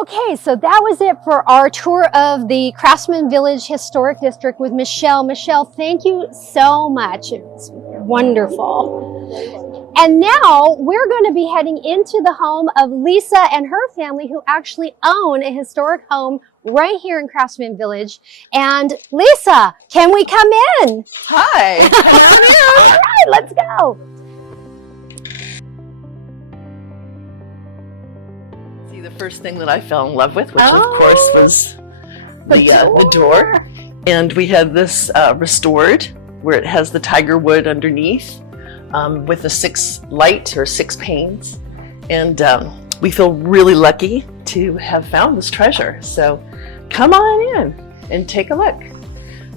Okay, so that was it for our tour of the Craftsman Village Historic District with Michelle. Michelle, thank you so much. It's wonderful. And now we're going to be heading into the home of Lisa and her family, who actually own a historic home right here in Craftsman Village. And Lisa, can we come in? Hi. All right, let's go. The first thing that I fell in love with, which of course was the door. And we had this restored where it has the tiger wood underneath with the 6 light or 6 panes. And we feel really lucky to have found this treasure. So come on in and take a look.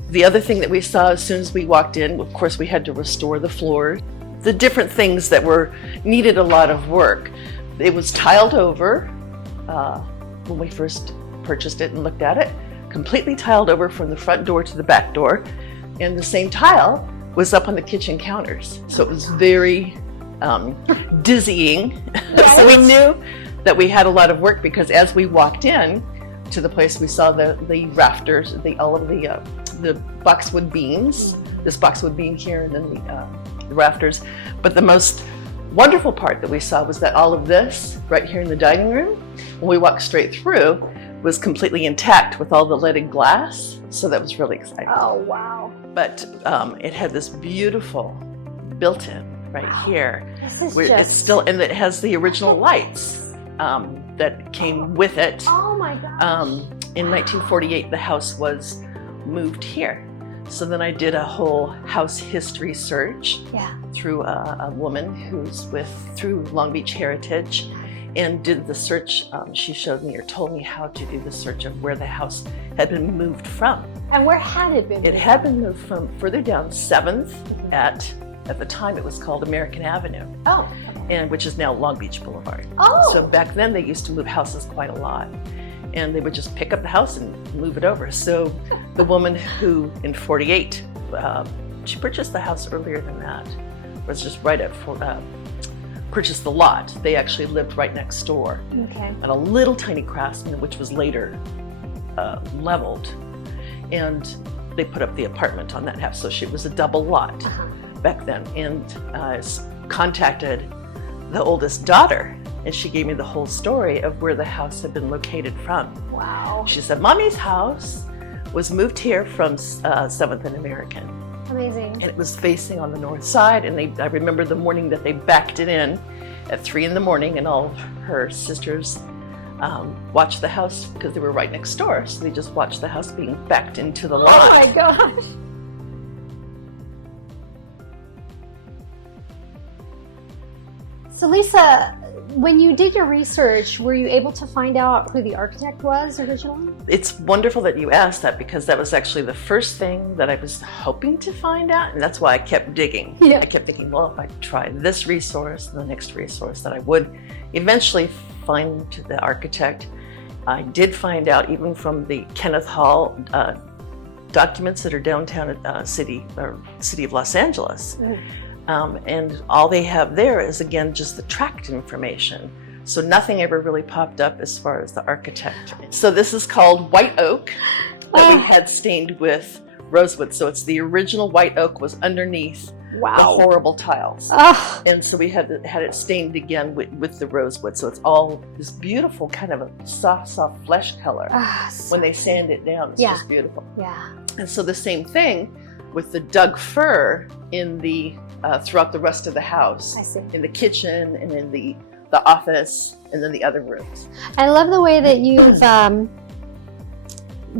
The other thing that we saw as soon as we walked in, of course, we had to restore the floor. The different things that needed a lot of work. It was tiled over. When we first purchased it and looked at it, completely tiled over from the front door to the back door, and the same tile was up on the kitchen counters. So it was very dizzying. Yes. So we knew that we had a lot of work, because as we walked in to the place, we saw the rafters, all of the boxwood beams, this boxwood beam here, and then the rafters. But the most wonderful part that we saw was that all of this right here in the dining room, when we walked straight through, was completely intact with all the leaded glass. So that was really exciting. Oh, wow. But it had this beautiful built-in right here. This is It's still, and it has the original lights that came with it. Oh my gosh. In 1948, the house was moved here. So then I did a whole house history search through a woman who's through Long Beach Heritage, and did the search. She showed me or told me how to do the search of where the house had been moved from. And where had it been moved? It had been moved from further down 7th at the time it was called American Avenue. Oh, okay. And which is now Long Beach Boulevard. Oh. So back then they used to move houses quite a lot. And they would just pick up the house and move it over. So the woman who in 48, she purchased the house earlier than that, was just right at, purchased the lot. They actually lived right next door. Okay. And a little tiny Craftsman, which was later leveled. And they put up the apartment on that house. So it was a double lot back then. And I contacted the oldest daughter, and she gave me the whole story of where the house had been located from. Wow. She said, Mommy's house was moved here from 7th and American. Amazing. And it was facing on the north side. And I remember the morning that they backed it in at 3 in the morning, and all of her sisters watched the house because they were right next door. So they just watched the house being backed into the lot. Oh my gosh. So Lisa, when you did your research, were you able to find out who the architect was originally? It's wonderful that you asked that, because that was actually the first thing that I was hoping to find out, and that's why I kept digging. Yeah. I kept thinking, well, if I try this resource and the next resource, that I would eventually find the architect. I did find out, even from the Kenneth Hall documents that are downtown city of Los Angeles. And all they have there is, again, just the tract information. So nothing ever really popped up as far as the architect. So this is called white oak that we had stained with rosewood. So it's the original white oak was underneath the horrible tiles. And so we had it stained again with the rosewood. So it's all this beautiful kind of a soft flesh color. When they sand it down, it's just beautiful. Yeah. And so the same thing with the Doug fir in the throughout the rest of the house. I see. In the kitchen and in the office and then the other rooms. I love the way that you've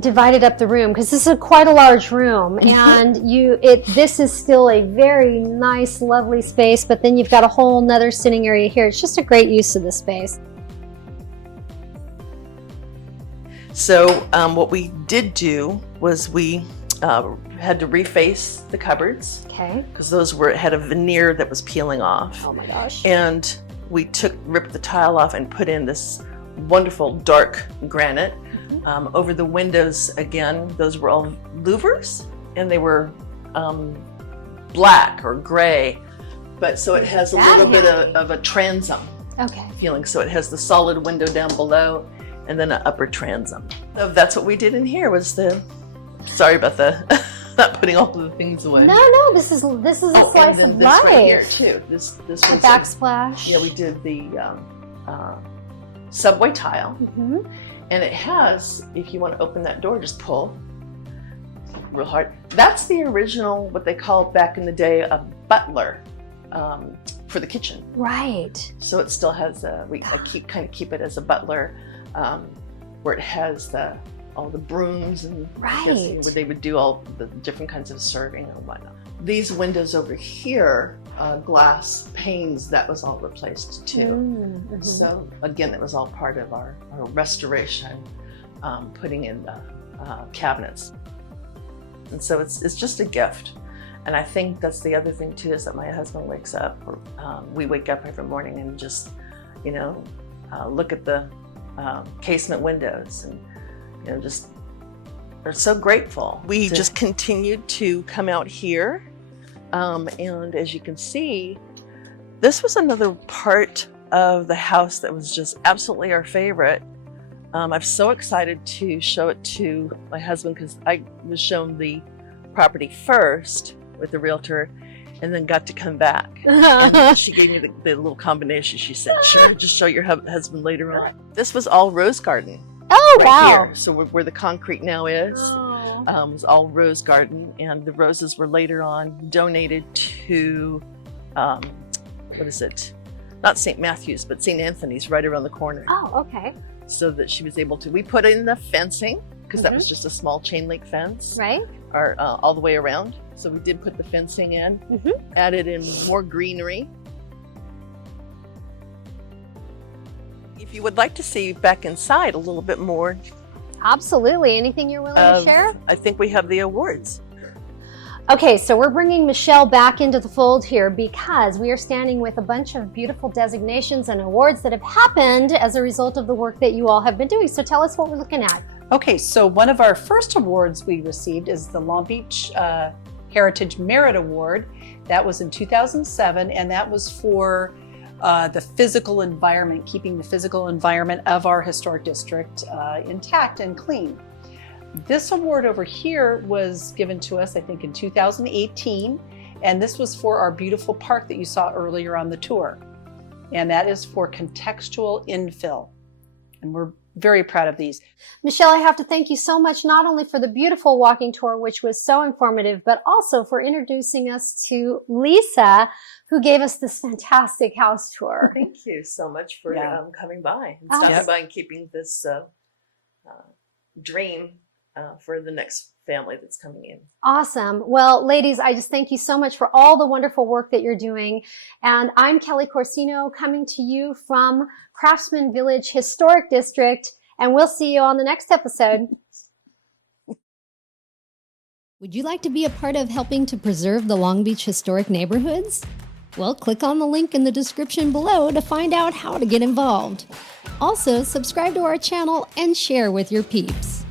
divided up the room, because this is quite a large room, and this is still a very nice, lovely space, but then you've got a whole nother sitting area here. It's just a great use of the space. So what we did do was we had to reface the cupboards. Okay. Because those had a veneer that was peeling off. Oh my gosh. And we ripped the tile off and put in this wonderful dark granite. Over the windows, again, those were all louvers, and they were black or gray. But so it has a little bit of a transom feeling. So it has the solid window down below, and then an upper transom. So that's what we did in here. Was the sorry about the not putting all of the things away. No, this is a slice of this life. right here too. This was Backsplash. yeah, we did the subway tile, and it has. If you want to open that door, just pull real hard. That's the original, what they called back in the day, a butler for the kitchen. Right. So it still has I keep it as a butler, where it has all the brooms and right. where they would do all the different kinds of serving and whatnot. These windows over here, glass panes, that was all replaced too. So again, that was all part of our restoration, putting in the cabinets. And so it's just a gift. And I think that's the other thing too, is that my husband wakes up, or we wake up every morning and just, look at the casement windows and, just, they're so grateful. We just continued to come out here. And as you can see, this was another part of the house that was just absolutely our favorite. I'm so excited to show it to my husband because I was shown the property first with the realtor and then got to come back. And she gave me the little combination. She said, sure, just show your husband later on. This was all rose garden. Oh, right wow. Here. So where the concrete now is, was all rose garden. And the roses were later on donated to, what is it? Not St. Matthew's, but St. Anthony's right around the corner. Oh, okay. So that she was able to, we put in the fencing because that was just a small chain link fence. Right. Or, all the way around. So we did put the fencing in, added in more greenery. If you would like to see back inside a little bit more. Absolutely. Anything you're willing to share? I think we have the awards. Okay, so we're bringing Michelle back into the fold here because we are standing with a bunch of beautiful designations and awards that have happened as a result of the work that you all have been doing. So tell us what we're looking at. Okay, so one of our first awards we received is the Long Beach Heritage Merit Award. That was in 2007, and that was for the physical environment, keeping the physical environment of our historic district intact and clean. This award over here was given to us, I think, in 2018, and this was for our beautiful park that you saw earlier on the tour. And that is for contextual infill. And we're very proud of these. Michelle, I have to thank you so much, not only for the beautiful walking tour, which was so informative, but also for introducing us to Lisa, who gave us this fantastic house tour. Thank you so much for coming by and Oh. stopping by and keeping this dream for the next family that's coming in. Awesome. Well, ladies, I just thank you so much for all the wonderful work that you're doing. And I'm Kelly Corsino coming to you from Craftsman Village Historic District, and we'll see you on the next episode. Would you like to be a part of helping to preserve the Long Beach historic neighborhoods? Well, click on the link in the description below to find out how to get involved. Also, subscribe to our channel and share with your peeps.